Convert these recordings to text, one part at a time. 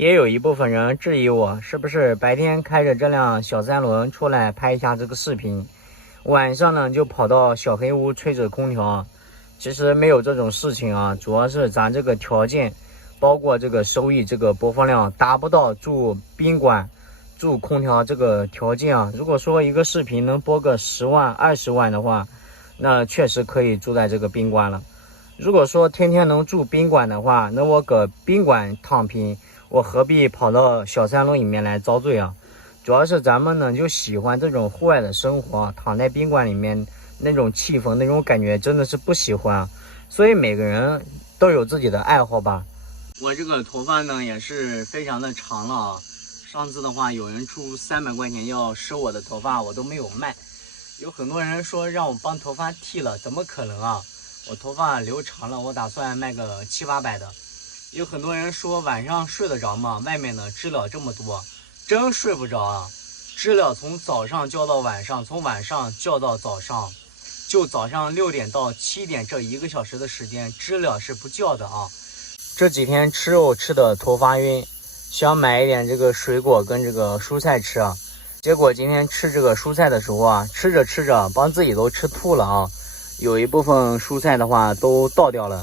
也有一部分人质疑我是不是白天开着这辆小三轮出来拍一下这个视频，晚上呢就跑到小黑屋吹着空调。其实没有这种事情啊，主要是咱这个条件，包括这个收益、这个播放量达不到住宾馆、住空调这个条件啊。如果说一个视频能播个10万、20万的话，那确实可以住在这个宾馆了。如果说天天能住宾馆的话，那我搁宾馆躺平，我何必跑到小三轮里面来遭罪啊？主要是咱们呢就喜欢这种户外的生活，躺在宾馆里面那种气氛、那种感觉真的是不喜欢啊。所以每个人都有自己的爱好吧。我这个头发呢也是非常的长了啊。上次的话有人出300块钱要收我的头发，我都没有卖。有很多人说让我帮头发剃了，怎么可能啊？我头发留长了，我打算卖个700、800的。有很多人说晚上睡得着吗？外面的知了这么多，真睡不着啊！知了从早上叫到晚上，从晚上叫到早上，就早上6点到7点这1个小时的时间，知了是不叫的啊。这几天吃肉吃的头发晕，想买一点这个水果跟这个蔬菜吃啊。结果今天吃这个蔬菜的时候啊，吃着吃着帮自己都吃吐了啊。有一部分蔬菜的话都倒掉了，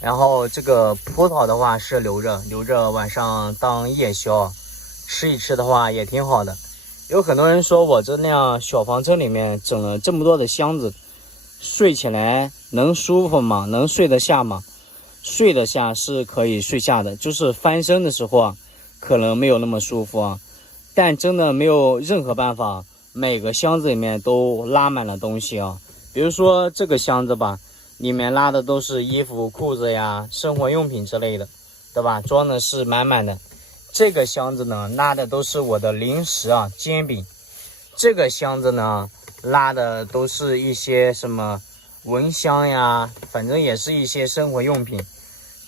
然后这个葡萄的话是留着晚上当夜宵吃一吃的话也挺好的。有很多人说我这辆小房车里面整了这么多的箱子，睡起来能舒服吗？能睡得下吗？睡得下是可以睡下的，就是翻身的时候啊可能没有那么舒服啊。但真的没有任何办法，每个箱子里面都拉满了东西啊。比如说这个箱子吧，里面拉的都是衣服、裤子呀、生活用品之类的，对吧？装的是满满的。这个箱子呢，拉的都是我的零食啊，煎饼。这个箱子呢，拉的都是一些什么蚊香呀，反正也是一些生活用品。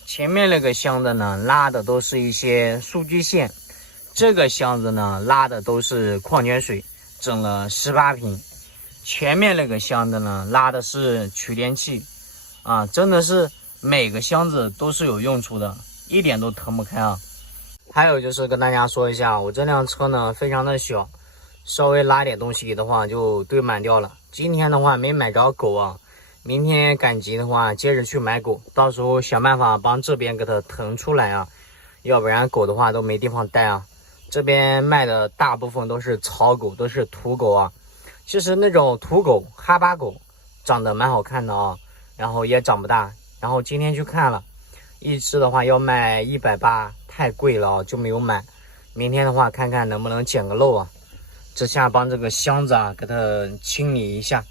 前面那个箱子呢，拉的都是一些数据线。这个箱子呢，拉的都是矿泉水，整了18瓶。前面那个箱子呢，拉的是取电器啊，真的是每个箱子都是有用处的，一点都腾不开啊。还有就是跟大家说一下，我这辆车呢非常的小，稍微拉点东西的话就堆满掉了。今天的话没买着狗啊，明天赶集的话接着去买狗，到时候想办法帮这边给它腾出来啊，要不然狗的话都没地方待啊。这边卖的大部分都是草狗，都是土狗啊。其实那种土狗、哈巴狗长得蛮好看的啊，然后也长不大。然后今天去看了，一只的话要卖180，太贵了啊，就没有买。明天的话看看能不能捡个漏啊。这下帮这个箱子啊给它清理一下，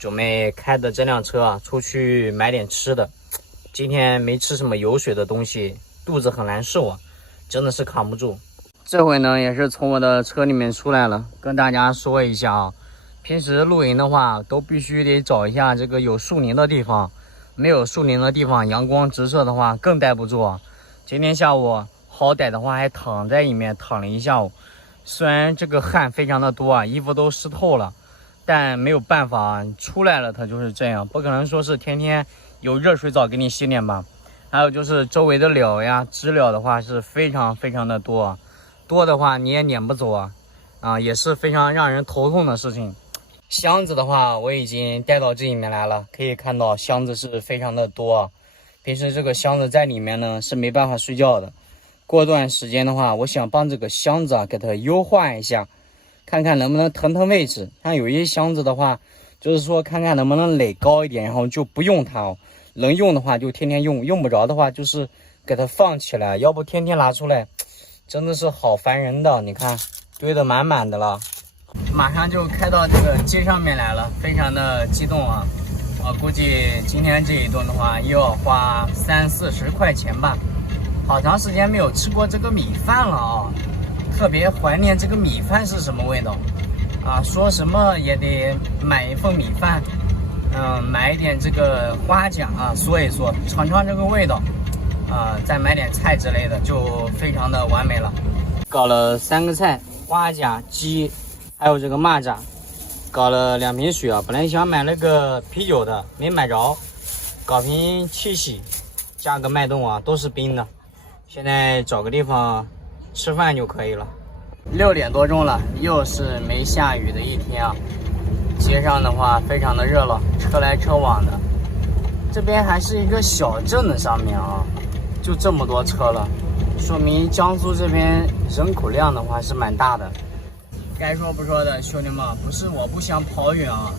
准备开的这辆车啊出去买点吃的。今天没吃什么油水的东西，肚子很难受啊，真的是扛不住。这回呢也是从我的车里面出来了，跟大家说一下啊，平时露营的话都必须得找一下这个有树林的地方，没有树林的地方阳光直射的话更待不住啊。今天下午好歹的话还躺在里面躺了一下午，虽然这个汗非常的多啊，衣服都湿透了，但没有办法啊，出来了它就是这样，不可能说是天天有热水澡给你洗脸吧。还有就是周围的鸟呀、知了的话是非常非常的多啊，多的话你也撵不走啊，也是非常让人头痛的事情。箱子的话我已经带到这里面来了，可以看到箱子是非常的多啊。平时这个箱子在里面呢是没办法睡觉的，过段时间的话我想帮这个箱子啊给它优化一下，看看能不能腾位置。像有一些箱子的话就是说看看能不能垒高一点，然后就不用它哦，能用的话就天天用，用不着的话就是给它放起来，要不天天拿出来真的是好烦人的。你看堆得满满的了，马上就开到这个街上面来了，非常的激动啊。我估计今天这一顿的话又要花30-40块钱吧。好长时间没有吃过这个米饭了啊，特别怀念这个米饭是什么味道啊，说什么也得买一份米饭，买一点这个花甲啊，说一说尝尝这个味道啊，再买点菜之类的就非常的完美了。搞了3个菜，花甲、鸡还有这个蚂蚱，搞了2瓶水啊，本来想买那个啤酒的没买着，搞瓶七喜加个脉动啊，都是冰的。现在找个地方吃饭就可以了。6点多钟了，又是没下雨的一天啊。街上的话非常的热闹，车来车往的。这边还是一个小镇的上面啊，就这么多车了，说明江苏这边人口量的话是蛮大的。该说不说的，兄弟们，不是我不想跑远啊，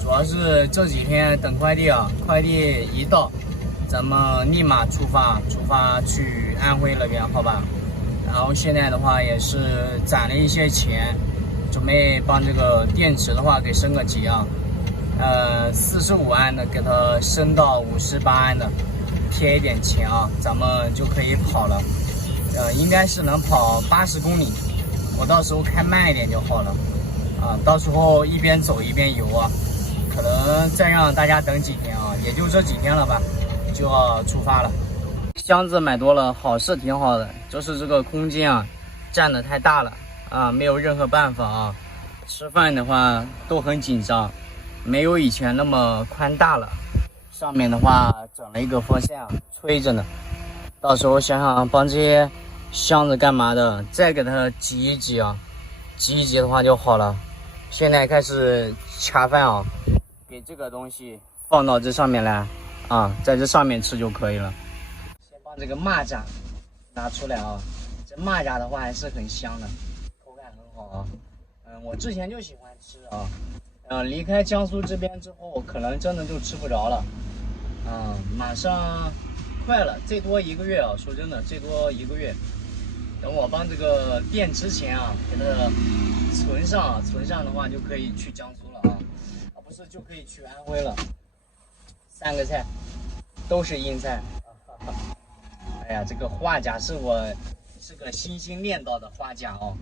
主要是这几天等快递啊，快递一到，咱们立马出发去安徽那边，好吧？然后现在的话也是攒了一些钱，准备帮这个电池的话给升个级啊，45安的给它升到58安的，贴一点钱啊，咱们就可以跑了。应该是能跑80公里，我到时候开慢一点就好了啊，到时候一边走一边游啊，可能再让大家等几天啊，也就这几天了吧，就要出发了。箱子买多了，好是挺好的，就是这个空间啊，占的太大了啊，没有任何办法啊。吃饭的话都很紧张，没有以前那么宽大了。上面的话整了一个风扇，吹着呢。到时候想想帮这些箱子干嘛的，再给它挤一挤啊，挤一挤的话就好了。现在开始恰饭啊，给这个东西放到这上面来啊，在这上面吃就可以了。这个蚂蚱拿出来啊，这蚂蚱的话还是很香的，口感很好啊。我之前就喜欢吃啊，离开江苏这边之后，可能真的就吃不着了。马上快了，最多1个月啊，说真的，最多1个月。等我帮这个电池钱啊，给它存上的话，就可以去江苏了啊，不是就可以去安徽了。3个菜都是硬菜。哎呀，这个花甲是我个心心念叨的花甲哦。